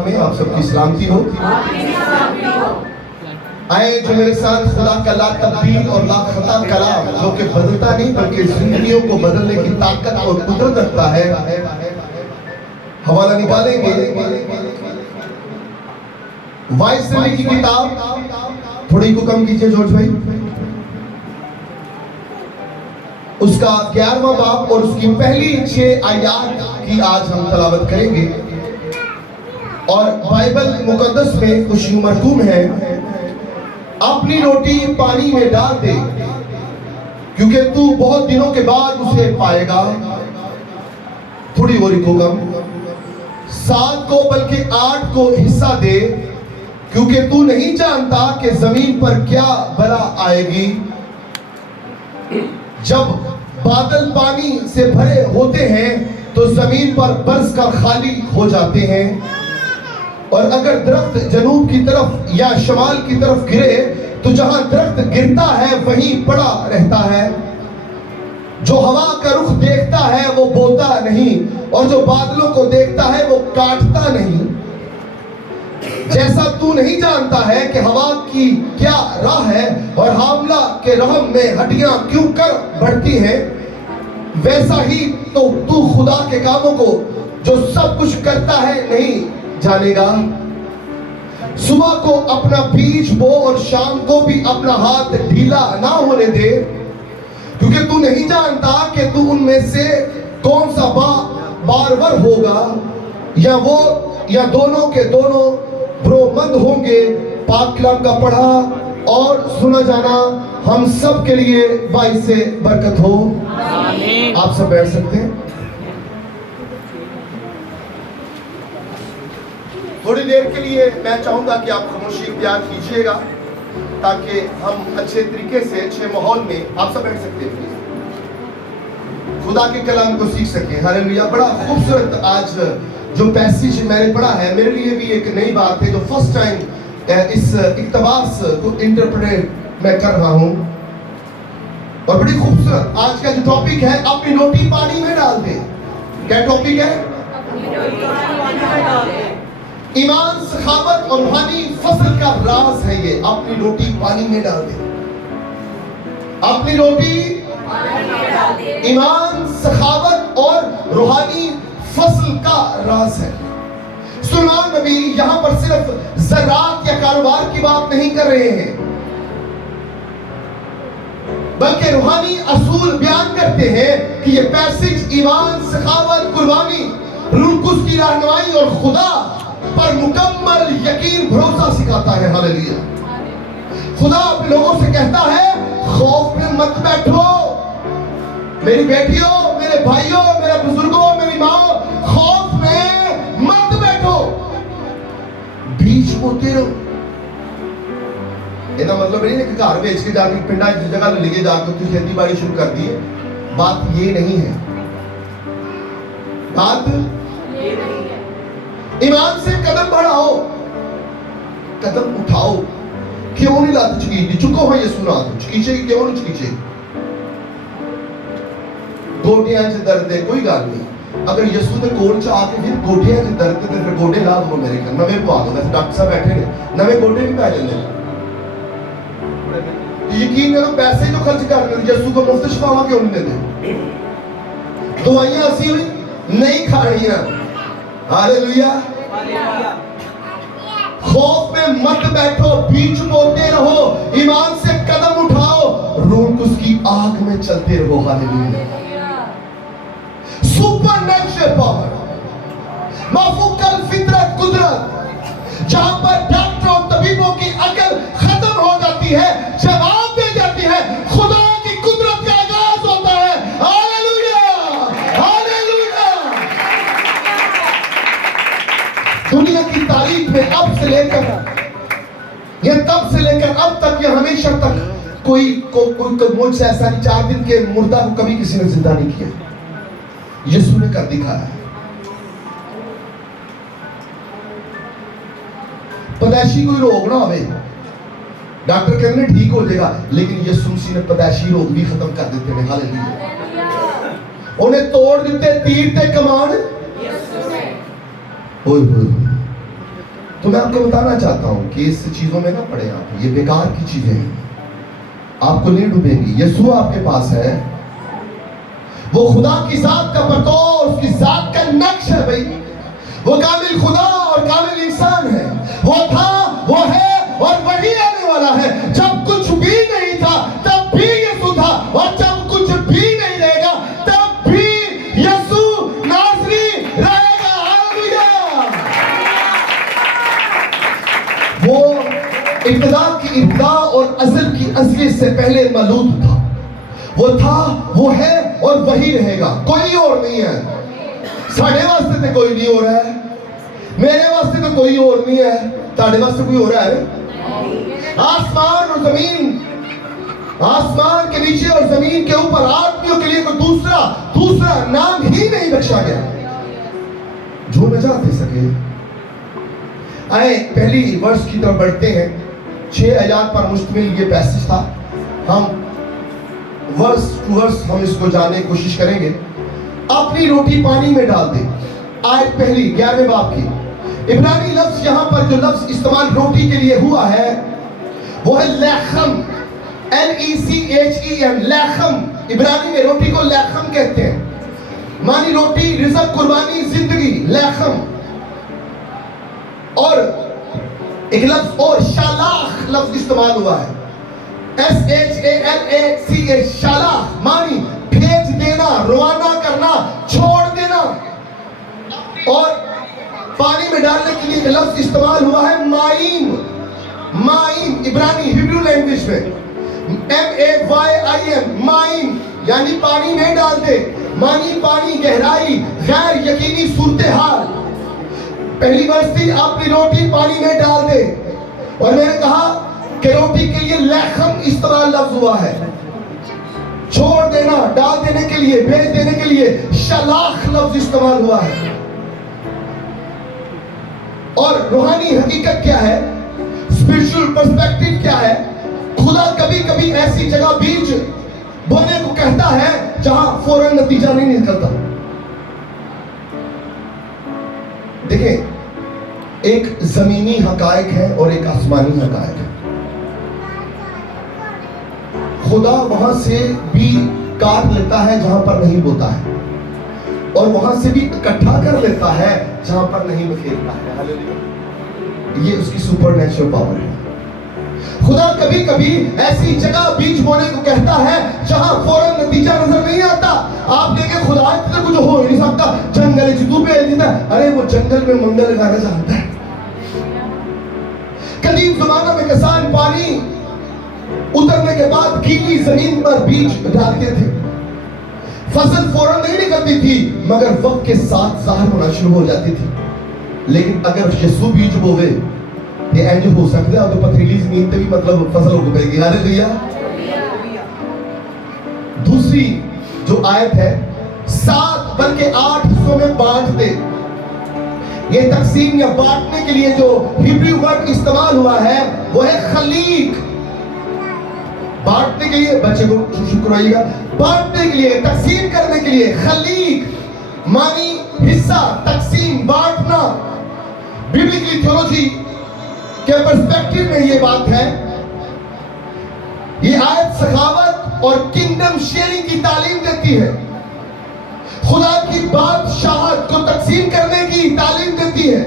نام میں آپ سب کی سلامتی ہو۔ آئے جو میرے ساتھ خدا کا لا تبدیل اور لا خطا کلام جو کہ بدلتا نہیں بلکہ زندگیوں کو بدلنے کی طاقت اور قدرت رکھتا ہے، حوالہ نکالیں گے وائس نبی کی کتاب، تھوڑی کو کم کیجئے جورج بھائی، اس کا 11واں باب اور اس کی پہلی 6 آیات کی آج ہم تلاوت کریں گے۔ اور بائبل مقدس میں کچھ یوں مرقوم ہے، اپنی روٹی پانی میں ڈال دے کیونکہ تو بہت دنوں کے بعد اسے پائے گا۔ تھوڑی اور کو کم، 7 کو بلکہ 8 کو حصہ دے کیونکہ تو نہیں جانتا کہ زمین پر کیا بلا آئے گی۔ جب بادل پانی سے بھرے ہوتے ہیں تو زمین پر برس کر خالی ہو جاتے ہیں، اور اگر درخت جنوب کی طرف یا شمال کی طرف گرے تو جہاں درخت گرتا ہے وہیں پڑا رہتا ہے۔ جو ہوا کا رخ دیکھتا ہے وہ بوتا نہیں، اور جو بادلوں کو دیکھتا ہے وہ کاٹتا نہیں۔ جیسا تو نہیں جانتا ہے کہ ہوا کی کیا راہ ہے اور حاملہ کے رحم میں ہڈیاں کیوں کر بڑھتی ہیں، ویسا ہی تو خدا کے کاموں کو جو سب کچھ کرتا ہے نہیں جانے گا۔ صبح کو اپنا بیج بو اور شام کو بھی اپنا ہاتھ ڈھیلا نہ ہونے دے، کیونکہ تو نہیں جانتا کہ تو ان میں سے کون سا بارور ہوگا، یا وہ یا دونوں کے دونوں برومند ہوں گے۔ پاک کلام کا پڑھا اور سنا جانا ہم سب کے لیے باعث برکت ہو۔ آپ سب بیٹھ سکتے ہیں۔ تھوڑی دیر کے لیے میں چاہوں گا کہ آپ خاموشی اختیار کیجئے گا تاکہ ہم اچھے طریقے سے اچھے ماحول میں آپ سب بیٹھ سکتے ہیں، خدا کے کلام کو سیکھ سکیں۔ ہاللیلویا۔ بڑا خوبصورت آج جو پیسیج میں نے پڑھا ہے میرے لیے بھی ایک نئی بات ہے، جو فرسٹ ٹائم اس اقتباس کو انٹرپریٹ میں کر رہا ہوں، اور بڑی خوبصورت آج کا جو ٹاپک ہے، اپنی روٹی پانی میں ڈال دے۔ کیا ٹاپک ہے؟ ایمان، سخاوت اور روحانی فصل کا راز ہے یہ، اپنی روٹی پانی میں ڈال دے۔ اپنی روٹی ایمان، سخاوت اور روحانی فصل کا راز ہے۔ سلیمان نبی یہاں پر صرف زراعت یا کاروبار کی بات نہیں کر رہے ہیں، بلکہ روحانی اصول بیان کرتے ہیں کہ یہ پیسج ایمان، سخاوت، قربانی، روح القدس کی رہنمائی اور خدا پر مکمل یقین بھروسہ سکھاتا ہے۔ ہاللیلویا۔ خدا اپنے لوگوں سے کہتا ہے خوف میں مت بیٹھو، میری بیٹیوں، میرے بھائیوں، میرے بزرگوں، میری ماں، خوف میں مت بیٹھو، بیج بوتے رہو۔ یہ مطلب نہیں ہے کہ گھر بیچ کے جا کے پنڈا جگہ لے جا کے کھیتی باڑی شروع کر دی ہے، بات یہ نہیں ہے، بات یہ نہیں ہے۔ ایمان سے قدم بڑھاؤ، قدم اٹھاؤ۔ کیوں نہیں لاتے چکیچے؟ چکو ہاں یہ سنا دو چکیچے کی کیوں نہیں چکیچے؟ گوٹیاں سے درد ہے کوئی گال نہیں، اگر یسو نے کول چاہ کے پھر گوٹیاں سے درد ہے پھر گوٹے لا دو میرے گھر نوے پوا دو۔ ویسے ڈاکٹر صاحب بیٹھے نے نوے گوٹے نہیں پہ جاندے، یقین کرو پیسے جو خرچ کر رہے یسو کو مفت شفاواں کیوں نہیں دیتے؟ دوائیاں اسی ہوئی نہیں کھانیاں۔ ہاللیلویا۔ خوف میں مت بیٹھو، بیچ بوتے رہو، ایمان سے قدم اٹھاؤ، روح القدس کی آگ میں چلتے رہو۔ ہاللیلویا۔ سپر نیچرل پاور، مافوق الفطرت قدرت، جہاں پر ڈاکٹر اور طبیبوں کی عقل ختم ہو جاتی ہے، جواب دے جاتی ہے، خدا کی قدرت کا آغاز ہوتا ہے۔ ہاللیلویا، ہاللیلویا۔ دنیا کی تاریخ میں اب سے لے کر یہ تب سے لے کر اب تک یہ ہمیشہ تک کوئی مجھ سے ایسا نہیں 4 دن کے مردہ کو کبھی کسی نے زندہ نہیں کیا، یسوع نے کر دکھایا ہے۔ پیدائشی کوئی روگ نہ ہوئے، ڈاکٹر کہنے ٹھیک ہو جائے گا، لیکن یسوع مسیح نے پیدائشی روگ بھی ختم کر دیتے ہیں۔ ہاللیلویا۔ انہیں توڑ دیتے تیر تے کمان، ہوئے تو میں آپ کو بتانا چاہتا ہوں کہ اس چیزوں میں نہ پڑے آپ، یہ بیکار کی چیزیں ہیں، آپ کو نہیں ڈوبیں گی۔ یسوع آپ کے پاس ہے، وہ خدا کی ذات کا پرتو، اس کی ذات کا نقش ہے بھائی، وہ کامل خدا اور کامل انسان ہے، وہ تھا، وہ ہے اور وہی آنے والا ہے۔ جب کچھ بھی نہیں تھا تب بھی یسوع تھا، اور جب کچھ بھی نہیں رہے گا تب بھی یسوع ناصری رہے گا۔ ہاللیلویا۔ وہ ابتدا کی ابتدا اور ازل کی ازلیت سے پہلے مولود تھا، وہ تھا، وہ ہے اور وہی رہے گا، کوئی اور نہیں ہے۔ ساڑھے واسطے تے کوئی نہیں ہو رہا ہے، میرے واسطے تو کوئی اور نہیں ہے، ساڑھے واسطے کوئی ہو رہا ہے؟ آسمان اور زمین، آسمان کے نیچے اور زمین کے اوپر آدمیوں کے لیے کوئی دوسرا نام ہی نہیں بخشا گیا جو نجات دے سکے۔ آئے پہلی ورس کی طرف بڑھتے ہیں، 6 آیات پر مشتمل یہ پیسج تھا، ہم ورس ٹو ورس ہم اس کو جاننے کی کوشش کریں گے۔ اپنی روٹی پانی میں ڈال دے، آیت پہلی 11ویں باب کی۔ عبرانی لفظ یہاں پر جو لفظ استعمال روٹی کے لیے ہوا ہے وہ ہے لیخم، LECHEM، لیخم۔ عبرانی میں روٹی کو لیخم کہتے ہیں، مانی روٹی، رزق، قربانی، زندگی، لیخم۔ اور ایک لفظ اور شالاخ لفظ استعمال ہوا ہے، SHALACH، شالاخ، مانی بھیج دینا، روانہ کرنا، چھوڑ دینا۔ اور پانی میں ڈالنے کے لیے ایک لفظ استعمال ہوا ہے مائم، مائم عبرانی ہیبریو لینگویج میں MAYIM، مائم یعنی پانی میں ڈال دے، مانی پانی، گہرائی، غیر یقینی صورتحال۔ پہلی ورس تھی اپنی روٹی پانی میں ڈال دے، اور میں نے کہا کہ روٹی کے لیے لیخم استعمال لفظ ہوا ہے، چھوڑ دینا، ڈال دینے کے لیے، بھیج دینے کے لیے شلاخ لفظ استعمال ہوا ہے۔ اور روحانی حقیقت کیا ہے، اسپرچول پرسپیکٹیو کیا ہے؟ خدا کبھی کبھی ایسی جگہ بیج بونے کو کہتا ہے جہاں فوراً نتیجہ نہیں نکلتا۔ دیکھیں، ایک زمینی حقائق ہے اور ایک آسمانی حقائق ہے۔ خدا وہاں سے بھی کاٹ لیتا ہے جہاں پر نہیں بوتا ہے، اور وہاں سے بھی اکٹھا کر لیتا ہے جہاں پر نہیں بکھیرتا ہے۔ ہاللیلویا۔ یہ اس کی سپر نیچرل پاور ہے۔ خدا کبھی کبھی ایسی جگہ بیج بونے کو کہتا ہے جہاں فوراً نتیجہ نظر نہیں آتا۔ آپ دیکھیں خدا اتنا کچھ ہو نہیں سکتا، جنگل جدو پہ دیتا ہے، ارے وہ جنگل میں منگل لگانا چاہتا ہے۔ قدیم زمانہ میں کسان پانی اترنے کے بعد گیلی زمین پر بیج ڈالتے تھے، فصل فوراً نہیں نکلتی تھی مگر وقت کے ساتھ ظاہر ہونا شروع ہو جاتی تھی۔ لیکن اگر یسوع بیج بوے یہ اینج ہو سکتا ہے، اور تو پتھریلی زمین پہ بھی مطلب فصل ہو گئے گی۔ ہاللیلویا۔ دوسری جو آیت ہے، 7 بلکہ 8 حصوں میں بانٹ دے۔ یہ تقسیم یا بانٹنے کے لیے جو ہیبریو ورڈ استعمال ہوا ہے وہ ہے خلیق۔ بانٹنے کے لیے، بچے کو شکر آئیے گا، بانٹنے کے لیے، تقسیم کرنے کے لیے، خلیق مانی حصہ، تقسیم، بانٹنا۔ بیبلیکلی تھیولوجی کے پرسپیکٹیو میں یہ بات ہے، یہ آیت سخاوت اور کنگڈم شیئرنگ کی تعلیم دیتی ہے، خدا کی بادشاہت کو تقسیم کرنے کی تعلیم دیتی ہے۔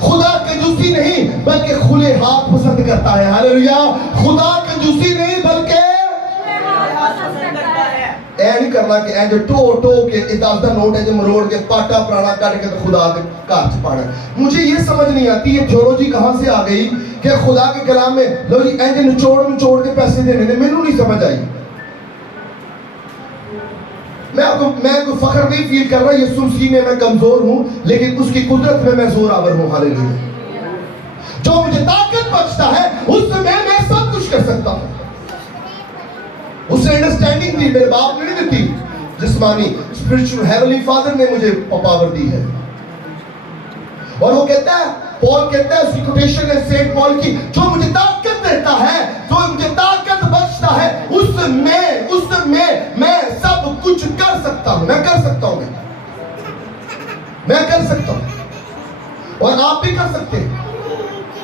خدا کنجوسی نہیں بلکہ کھلے ہاتھ پسند کرتا ہے۔ ہاللیلویا۔ خدا کنجوسی نہیں بلکہ اے نہیں کرنا کہ اے جو ٹو کے 10 نوٹ ہے جو مروڑ کے پاٹا پرانا کٹ کے خدا کے کار چ پانا۔ مجھے یہ سمجھ نہیں آتی یہ تھیولوجی کہاں سے آ گئی کہ خدا کے کلام میں لو جی اے نچوڑ کے پیسے دینے نے، مینوں نہیں سمجھ آئی۔ میں کوئی فخر نہیں فیل کر رہا یسوع مسیح میں کمزور ہوں، لیکن اس کی قدرت میں زور آور ہوں۔ ہاللیلویا۔ جو مجھے طاقت بخشتا ہے اس سے میں سب کچھ کر سکتا ہوں۔ اس نے انڈرسٹینڈنگ دی، میرے باپ نے نہیں دی جسمانی، اسپرچل ہیونلی فادر نے مجھے پاور دی ہے۔ اور وہ کہتا ہے، پال کہتا ہے، اس کی کوٹیشن ہے سینٹ پال کی، جو مجھے طاقت دیتا ہے، جو مجھے طاقت بخشتا ہے، اس میں سب کچھ کر سکتا ہوں۔ میں کر سکتا ہوں، میں کر سکتا ہوں، اور آپ بھی کر سکتے ہیں۔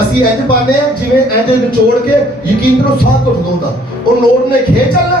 ਅਸੀਂ ਇੰਜ ਪਾਣੇ ਆ ਜਿਵੇਂ ਇੰਜ ਨਿਚੋੜ ਕੇ ਯਕੀਨ ਕਰੋ ਸਾਹ ਘੁੱਟ ਦੋਂਦਾ। ਉਹ ਨੋਟ ਨੇ ਖੇ ਚੱਲਣਾ,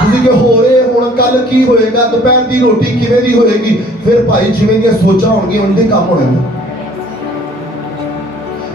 ਤੁਸੀਂ ਕਿ ਹੋਰੇ ਹੁਣ ਕੱਲ ਕੀ ਹੋਏਗਾ, ਦੁਪਹਿਰ ਦੀ ਰੋਟੀ ਕਿਵੇਂ ਦੀ ਹੋਏਗੀ, ਫਿਰ ਭਾਈ ਜਿਵੇਂ ਦੀਆਂ ਸੋਚਾਂ ਹੋਣਗੀਆਂ ਉਹਨਾਂ ਦੇ ਕੰਮ ਹੋਣੇ।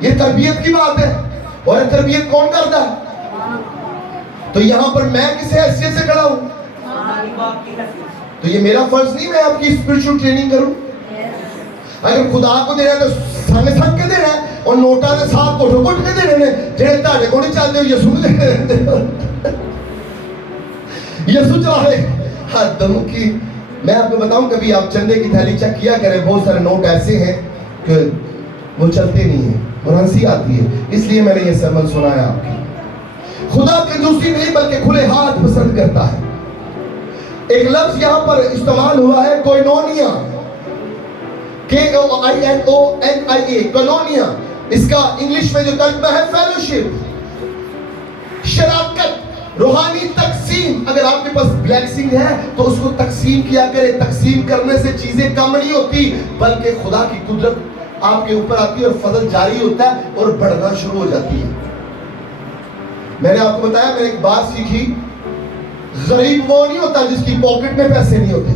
یہ تربیت کی بات ہے. اور یہ تربیت کون کرتا ہے؟ تو یہاں پر میں کس حیثیت سے کھڑا ہوں؟ تو یہ میرا فرض نہیں میں آپ کی اسپرچل ٹریننگ کروں. اگر خدا کو دینا ہے تو سنگ سنگ کے دینا ہے اور نوٹا کے ساتھ کوٹو کوٹ کے دینے نے جنہیں تاڑے کو نہیں چاہتے ہو یسو دے یسو چلا رہے ہاتھ دم کی. میں آپ کو بتاؤں کبھی آپ چندے کی تھیلی چیک کیا کریں, بہت سارے نوٹ ایسے ہیں کہ وہ چلتے نہیں ہیں اور ہنسی آتی ہے. اس لیے میں نے یہ سرمن سنا ہے آپ کی. خدا کنجوسی نہیں بلکہ کھلے ہاتھ پسند کرتا ہے. ایک لفظ یہاں پر استعمال ہوا ہے کوئنونیا, K-O-I-N-O-N-I-A, کوئنونیا. اس کا انگلش میں جو ترجمہ ہے فیلوشپ, شراکت, روحانی تقسیم. اگر آپ کے پاس بلیسنگ ہے تو اس کو تقسیم کیا کرے. تقسیم کرنے سے چیزیں کم نہیں ہوتی بلکہ خدا کی قدرت آپ کے اوپر آتی ہے اور فضل جاری ہوتا ہے اور بڑھنا شروع ہو جاتی ہے. میں نے آپ کو بتایا, میں نے ایک بات سیکھی, غریب وہ نہیں ہوتا جس کی پاکٹ میں پیسے نہیں ہوتے.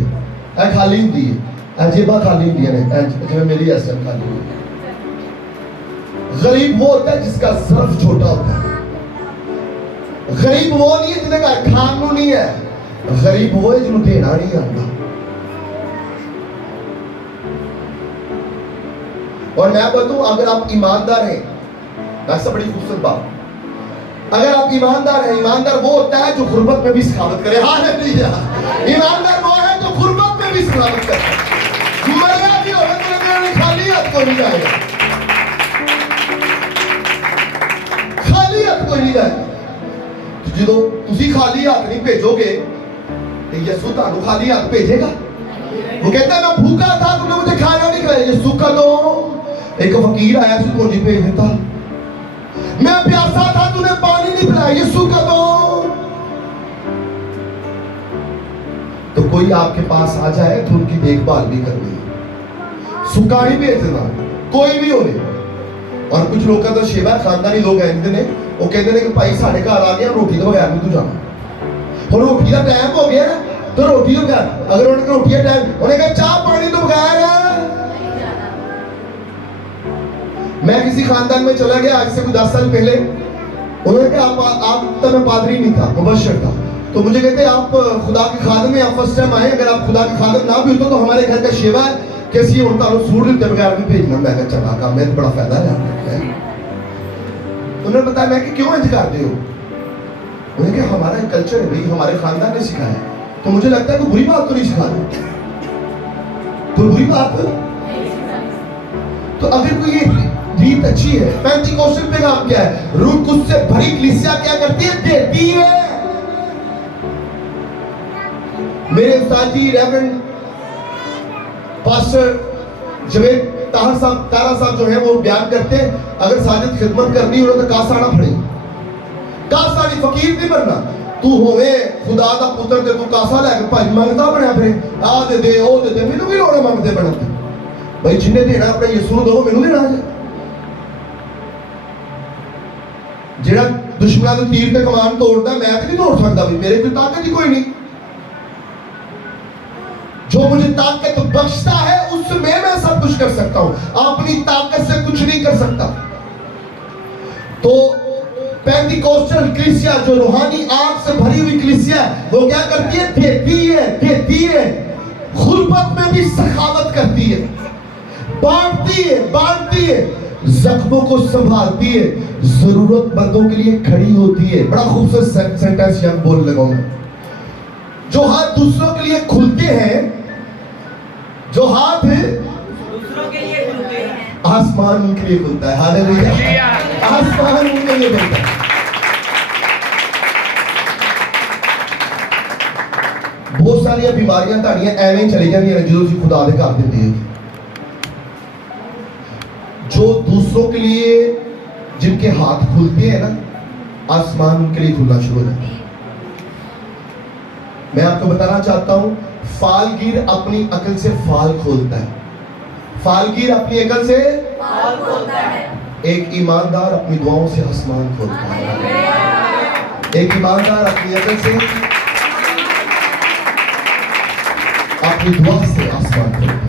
اے خالی ہوتی ہے, جیبا خالی ہوتی ہے, جو میری ایسے خالی ہوتی ہے. غریب وہ ہوتا ہے جس کا ظرف چھوٹا ہوتا ہے. غریب وہ نہیں ہے جنہیں کہا کھانو نہیں ہے, غریب وہ ہے جنہوں دینا نہیں آتا. اور میں بتاؤں اگر آپ ایماندار ہیں, ایسا بڑی خوبصورت بات, اگر آپ ایماندار ہیں, ایماندار وہ ہوتا ہے جو غربت میں بھی سخاوت کرے. ہاللیلویا. ایماندار وہ ہے جو غربت میں بھی سخاوت کرے. مریا بھی ہوگا تو خالی ہاتھ کو نہیں جائے گا, خالی ہاتھ کو نہیں جائے گا. جدو تسی خالی ہاتھ نہیں بھیجو گے تو یسوع تانوں خالی ہاتھ بھیجے گا. وہ کہتا ہے میں بھوکا تھا تم نے مجھے کھانا نہیں کھلایا. یسوع کا تو ایک فقیر آیا سی تو نہیں بھیج دیتا. میں پیاسا تھا تو نے پانی نہیں پلایا. یسوع کا تو کوئی آپ کے پاس آ جائے تو ان کی دیکھ بھال بھی کرنی, سکا نہیں بھیج دینا کوئی بھی ہونے. اور کچھ لوگ کا تو شیوا خاندانی لوگ ہیں, وہ کہتے ہیں کہ بھائی ساڑھے گھر آ گیا روٹی تو بغیر نہیں تو جانا, اور روٹی کا ٹائم ہو گیا تو روٹی تو بغیر. اگر انہوں نے روٹی کا ٹائم, انہیں کہا چاہ پانی تو بغیر ہے. میں کسی خاندان میں چلا گیا آج سے کوئی 10 سال پہلے. انہوں نے کہا آپ تب میں پادری نہیں تھا, مبشر تھا. تو مجھے کہتے ہیں آپ خدا کے خادم ہیں, آپ فرسٹ ٹائم آئے, اگر آپ خدا کے خادم نہ بھی ہوتے تو ہمارے گھر کا شیوا ہے کیسی ہے اڑتا لوگ سوٹ دیتے بغیر بھی بھیجنا. میں کہا چلا کام ہے, بڑا فائدہ ہے. انہوں نے بتایا میں کہ کیوں انج کرتے ہو. انہوں نے کہا ہمارا کلچر ہے بھائی, ہمارے خاندان نے سکھایا. تو مجھے لگتا ہے کوئی بری بات تو نہیں سکھا رہے, کوئی بری بات. تو اگر کوئی یہ ریت اچھی ہے, پینٹیکوسٹل پیغام کیا ہے, روح قدس سے بھری کلیسیا کیا کرتی ہے, دیتی ہے. میرے استاد جی ریورنڈ پاسٹر جوید طاہر صاحب جو ہیں وہ بیان کرتے ہیں اگر ساجد خدمت کرنی ہو تو کاسا آنا پڑے. کاسا نہیں, فقیر نہیں بننا. تو ہوئے خدا دا پتر تے تو کاسا لے کے بھائی منگتا بنیا پھر آ دے دے او دے دے, مینوں بھی لوڑ منگتے بنتے. بھائی جنہیں دینا اپنے یسوع دو, مینوں دینا ہے. جڑا دشمناں دے تیر تے کمان توڑدا میں تے نہیں توڑ سکدا, بھائی میرے تے طاقت ہی کوئی نہیں. جو مجھے طاقت بخشتا ہے اس میں سب کچھ کر سکتا ہوں, اپنی طاقت سے کچھ نہیں کر سکتا. تو پینٹیکوسٹل کلیسیا جو روحانی آگ سے بھری ہوئی کلیسیا ہے وہ کیا کرتی ہے, دیتی ہے. غربت میں بھی سخاوت کرتی ہے, بانٹتی ہے, زخموں کو سنبھالتی ہے, ضرورت مندوں کے لیے کھڑی ہوتی ہے. بڑا خوبصورت سینٹنس یہاں بول لگا ہوں. جو ہاتھ دوسروں کے لیے کھلتے ہیں, جو ہاتھ دوسروں کے لیے کھلتے ہیں, آسمان ان کے لیے کھلتا ہے. ہاللیلویا. آسمان ان کے لیے کھلتا ہے. بہت ساری بیماریاں تاڑیاں ایویں چلی جاتی ہیں جو خدا دے کر دیتی ہے. جو دوسروں کے لیے جن کے ہاتھ کھلتے ہیں نا, آسمان ان کے لیے کھلنا شروع ہو جاتا ہے. میں آپ کو بتانا چاہتا ہوں, فالگیر اپنی عقل سے فال کھولتا ہے. فالگیر اپنی عقل سے فال کھولتا ہے. ایک ایماندار اپنی دعاؤں سے آسمان کھولتا ہے. ایک ایماندار اپنی عقل سے اپنی دعا سے آسمان کھولتا ہے.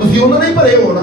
ਤੁਸੀਂ ਉਹਨਾਂ ਨਹੀਂ ਭਰੇ ਹੋਣਾ।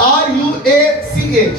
RUACH,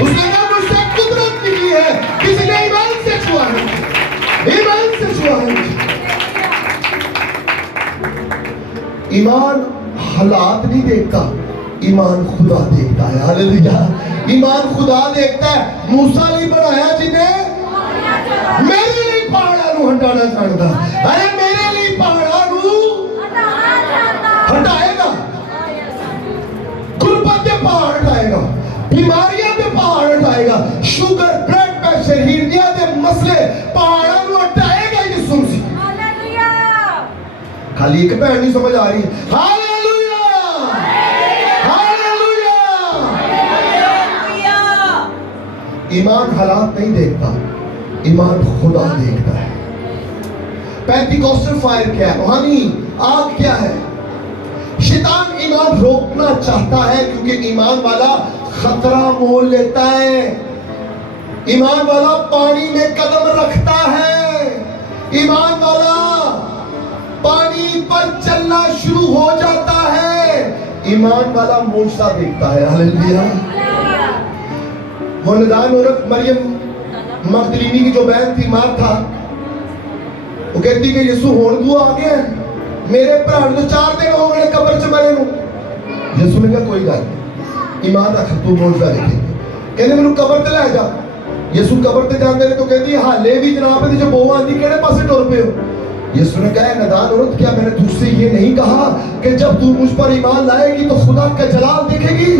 اس نے کہا مجھ سے قدرت نکلی ہے, کسی نے ایمان سے چھوا ہے, ایمان سے چھوا ہے. ایمان حالات نہیں دیکھتا, ایمان خدا دیکھتا ہے. ہاللیلویا. ایمان خدا دیکھتا ہے. موسیٰ نہیں بنایا جنہیں میرے لیے پہاڑاں نو ہٹانا چاہتا, ارے میرے لیے پہاڑاں نو ہٹائے گا, غربت کے پہاڑ ہٹائے گا, بیماریاں کے پہاڑ ہٹائے گا, شوگر بلڈ پریشر ہرنیا کے مسئلے پہاڑاں نو ہٹائے گا یسوع مسیح. خالی ایک بہن نہیں سمجھ آ رہی. ہاللیلویا, ہاللیلویا. ایمان حالات نہیں دیکھتا, ایمان خدا دیکھتا ہے. پینٹیکوسٹل فائر کیا ہے, روحانی آگ کیا ہے؟ شیطان ایمان روکنا چاہتا ہے کیونکہ ایمان والا خطرہ مول لیتا ہے, ایمان والا پانی میں قدم رکھتا ہے, ایمان والا پانی پر چلنا شروع ہو جاتا ہے, ایمان والا معجزہ دیکھتا ہے. ہاللیلویا. وہ ندان عورت مریم مغدلینی کی جو بہن تھی مارتھا, وہ کہتی کہ یسوع ہون تو آ گیا ہے, میرے بھرا تو 4 دن ہو گئے قبر چ مرے نو. یسوع نے کہا کوئی گل نہیں, ایمان رکھ, تو معجزہ دیکھے. کہنے مینوں قبر تے لے جا. یسوع قبر تے جاندے نے تو کہندی حالے بھی جناب دی جو بہو آندی کہڑے پاسے ٹر پے ہو. یسوع نے کہا ندان عورت, کیا میں نے تجھ سے یہ نہیں کہا کہ جب تو مجھ پر ایمان لائے گی تو خدا کا جلال دیکھے گی,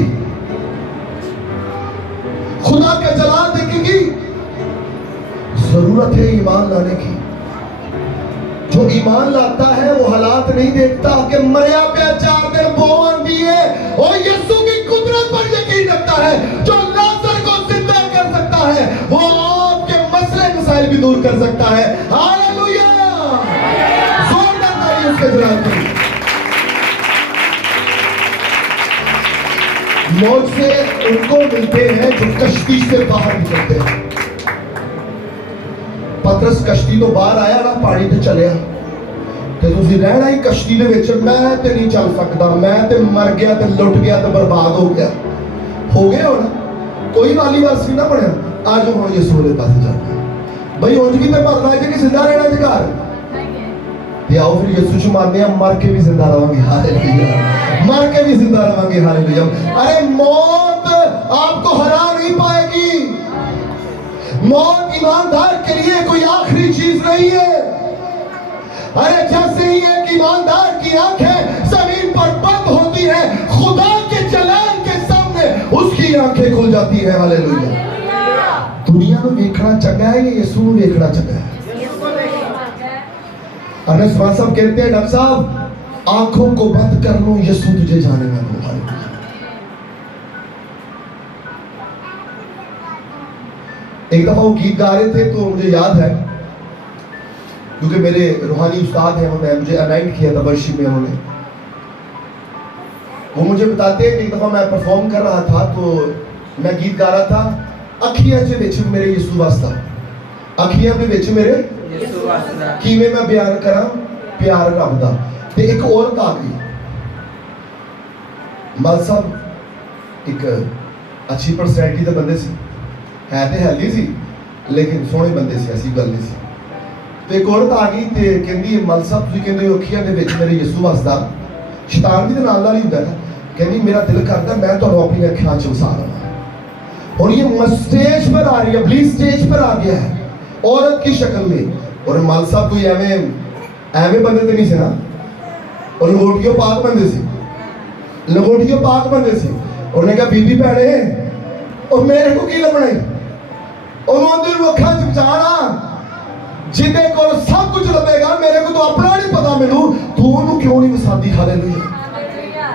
خدا کا جلال دیکھے گی. ضرورت ہے ایمان لانے کی. جو ایمان لاتا ہے وہ حالات نہیں دیکھتا کہ مریا پہ 4 دن بہو آندی ہے, اور یسوع کی قدرت پر یقین رکھتا ہے. جو لازر کو زندہ کر سکتا ہے وہ آپ کے مسئلے مسائل بھی دور کر سکتا ہے. ہاللیلویا. زوردار تالیاں اس کے جلال کی. معجزے ان کو ملتے ہیں جو کشتی سے باہر نکلتے ہیں. پترس کشتی تو باہر آیا نا, پانی تے چلیا, تے تسی رہنا ہی کشتی دے وچ, میں تے نہیں چل سکدا, میں تے مر گیا تے لٹ گیا تے برباد ہو گیا. ہو گئے ہو نا, کوئی والی واسی نہ بنیا. آج ہن یسوع دے پاس جانا بھائی, اونج بھی تے مرنا ہے کہ زندہ رہنا ہے گھر. تے آؤ پھر یسوع چ ماننے ہم, مر کے بھی زندہ رہاں گے. ہاللیلویا. مر کے بھی زندہ رہاں گے. ہاللیلویا. ارے موت آپ کو ہرا نہیں پائے گی. موت ایماندار کے لیے کوئی آخری چیز نہیں ہے. ارے جیسے ہی ایک ایماندار کی آنکھیں زمین پر بند ہوتی ہیں, خدا کے جلال کے سامنے اس کی آنکھیں کھل جاتی ہیں. ہاللیلویا. دنیا نو ویکھنا چنگا ہے یا یسوع نو ویکھنا چنگا ہے؟ انس مان صاحب کہتے ہیں, ڈاکٹر صاحب آنکھوں کو بند کر لو, یسوع تجھے جانے نہ دو. ہاللیلویا. ایک دفعہ وہ گیت گا رہے تھے تو مجھے یاد ہے, کیونکہ میرے روحانی استاد ہیں, انہوں نے مجھے انائنٹ کیا تھا برشی میں. انہوں نے وہ مجھے بتاتے ہیں کہ ایک دفعہ میں پرفارم کر رہا تھا تو میں گیت گا رہا تھا, اکھیاں چ وچ میرے یسوع واسطہ, اکھیاں دے وچ میرے یسوع واسطہ, کیویں میں بیان کراں پیار رب دا. تے ایک عورت آ گئی. مال صاحب ایک اچھی پرسنالٹی دے بندے سی, ہے تے ہیلدی سی لیکن سونے بندے سی, ایسی گل نہیں سی. تو ایک عورت آ گئی تے کہندی, مال صاحب تسی کہندے ہو اکھیاں دے وچ میرے یسوع واسطہ, شیطان بھی تے نال نال ہی ہوندا ہے. کہندی میرا دل کردا میں تانوں اپنی اکھیاں چ وسا لواں. اور یہ اسٹیج پر آ رہی ہے, ابلیس اسٹیج پر آ گیا ہے عورت کی شکل میں. اور مال صاحب کوئی ایویں بندے تے نہیں سے نا, اور لنگوٹیوں پاک بندے سی, لنگوٹیوں پاک بندے سی. انہوں نے کہا بی بی بھیڑے اور میرے کو کی لبنا ہے, انہوں نے اکھاں چ بچانا, جندے کو سب کچھ لبے گا, میرے کو تو اپنا نہیں پتا مینوں, تو انہوں کیوں نہیں وساندی. ہاللیلویا.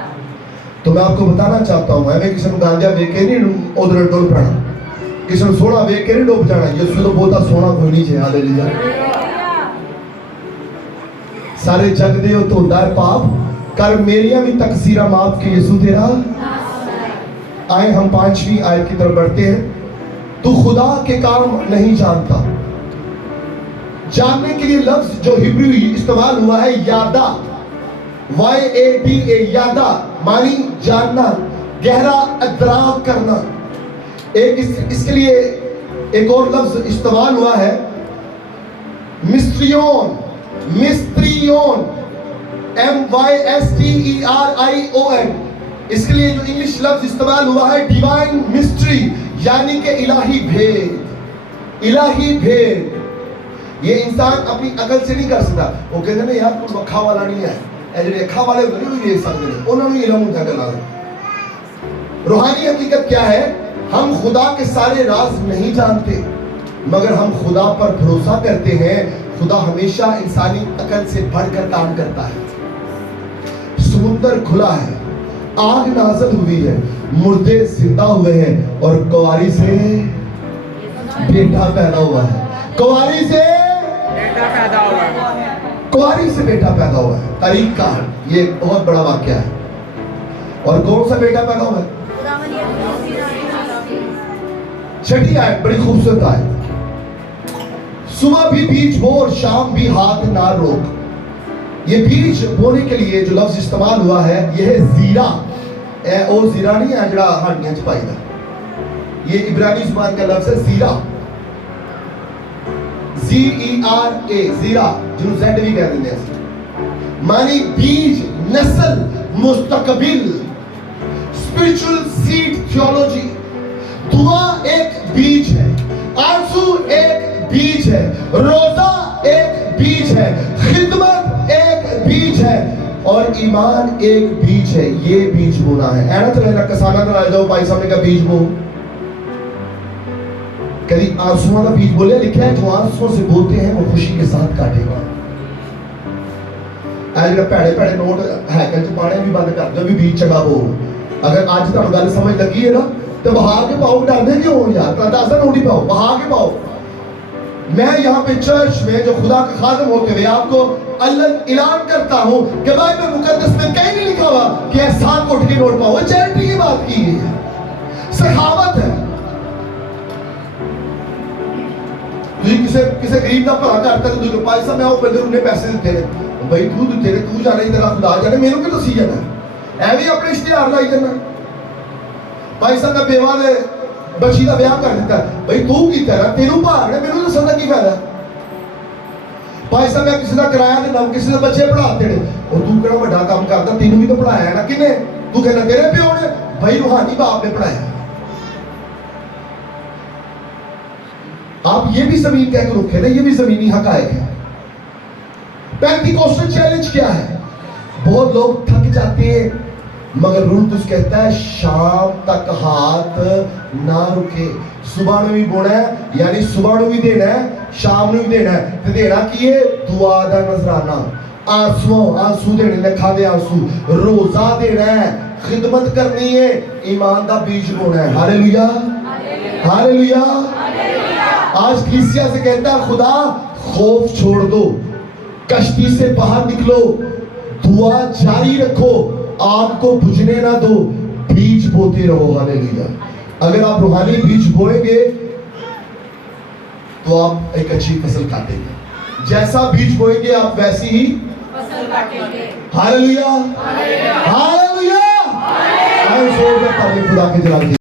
تو میں آپ کو بتانا چاہتا ہوں, میں کسی نے گانجا ویکھ کے نہیں ادھر ڈول پڑنا, کسی نے سونا ویکھ کے نہیں ڈوب جانا. یسوع تو بہتا سونا کوئی نہیں ہے. ہاللیلویا. سارے جگ دے تو ہوندا ہے پاپ, کر میریاں بھی تقصیراں معاف کہ یسوع تیرا. آئے ہم 5ویں آیت کی طرف بڑھتے ہیں. تو خدا کے کام نہیں جانتا. جاننے کے لیے لفظ جو ہبریو استعمال ہوا ہے یادا, YADA, یادا معنی جاننا, گہرا ادراک کرنا. ایک اس کے لیے ایک اور لفظ استعمال ہوا ہے مسٹریون MYSTERION. اس کے لیے جو انگلش لفظ استعمال ہوا ہے ڈیوائن مسٹری، یعنی کہ الہی بھید. الہی بھید یہ انسان اپنی عقل سے نہیں کر سکتا. وہ کہتے ہیں نا یار کوئی اکھا والا نہیں ہے، اے جڑے اکھا والے ہوتے ہیں وہ دیکھ سکتے ہیں، انہوں نے علم ہوتا گلا. روحانی حقیقت کیا ہے؟ ہم خدا کے سارے راز نہیں جانتے، مگر ہم خدا پر بھروسہ کرتے ہیں. خدا ہمیشہ انسانی عقل سے بڑھ کر کام کرتا ہے. سمندر کھلا ہے، آگ نازل ہوئی ہے، مردے زندہ ہوئے ہیں، اور کواری سے بیٹا پیدا ہوا ہے. کواری سے بیٹا پیدا ہوا ہے. تاریخ کا یہ ایک بہت بڑا واقعہ ہے. اور کون سا بیٹا پیدا ہوا ہے؟ چھٹی آیت بڑی خوبصورت آیت. صبح بھی بیج بو اور شام بھی ہاتھ نہ روک. یہ بیج بونے کے لیے جو لفظ استعمال ہوا ہے یہ ہے زیرہ. او زیرہ نہیں ہے جڑا ہانڈیاں چ پائی دا، یہ عبرانی زبان کا لفظ ہے زیرہ. ZERA زیرہ، جنہوں زیڈ بھی کہہ دیتے ہیں. معنی بیج، نسل، مستقبل. Spiritual seed theology. دعا ایک بیج ہے، آنسو ایک بیج ہے، روزہ ایک بیج ہے، خدمت ایک بیج ہے، اور ایمان ایک بیج ہے. یہ بیج بونا ہے. اینا تو لینا کسانہ نہ رہ جاؤ بھائی صاحب نے کہا بیج بو. کبھی آنسوؤں کا بیج بولے لکھا ہے جو آنسوؤں سے بولتے ہیں وہ خوشی کے ساتھ کاٹے گا. اے جڑا پیڑے پیڑے نوٹ ہیکل چ پانے بھی بند کر دو بھی بیج چنگا بو. اگر آج تک گل سمجھ لگی ہے نا تو بہا کے پاؤ. ڈرنے کیوں ہو یار؟ تندازہ نوٹ ہی پاؤ، بہا کے پاؤ. میں یہاں پہ چرچ میں جو خدا کا خادم ہوتے ہوئے آپ کو اعلان کرتا ہوں کہ بائبل مقدس میں کہیں نہیں لکھا ہوا کہ احسان کو اٹھ کے نوٹ پاؤ. چیریٹی کی بات کی گئی ہے، سخاوت ہے. کسی غریب کا بھلا کرتا ہے تو بھائی صاحب میں وہ بندے انہیں پیسے دیتے ہیں. بھائی تو جانے تیرا خدا جانے، میرے کو دسی جانا ہے بھی اپنے اشتہار لائی کرنا. بھائی صاحب میں بیوہ نے بچی کا بیاہ کر دیتا ہے. بھائی تو کی طرح تینوں بھاگنا میرے کو دسنا کی فائدہ. بھائی صاحب میں کسی کا کرایہ دینا، کسی نے بچے پڑھاتے ہیں، اور تو کہنا بڑا کام کرتا، تینوں بھی تو پڑھایا ہے نا. کنے تو کہنا تیرے پیو نے؟ بھائی روحانی باپ نے پڑھایا. آپ یہ بھی زمین کہہ کے رکھے نا، یہ بھی زمینی حقائق ہے. پینٹیکوسٹل چیلنج کیا ہے؟ بہت لوگ تھک جاتے ہیں، مگر روح قدس کہتا ہے شام تک ہاتھ نہ رکے. صبح میں بھی بونا ہے، یعنی صبح میں بھی دینا ہے، شام میں بھی دینا ہے. تو دینا کی ہے؟ دعا دا نذرانہ، آنسو دینے، لکھا دے آنسو، روزہ دینا ہے، خدمت کرنی ہے، ایمان دا بیج بونا ہے. ہاللیلویہ ہاللیلویہ. آج کلیسیا سے کہتا ہے خدا خوف چھوڑ دو، کشتی سے باہر نکلو، دعا جاری رکھو، آگ کو بجھنے نہ دو، بیج بوتے رہو. ہاللیلویہ. اگر آپ روحانی بیج بوئیں گے تو آپ ایک اچھی فصل کاٹیں گے. جیسا بیج بوئیں گے آپ ویسی ہی فصل کاٹیں گے. ہاللیلویہ ہاللیلویہ. آئے زور میں تعریف خدا کے جلال کی.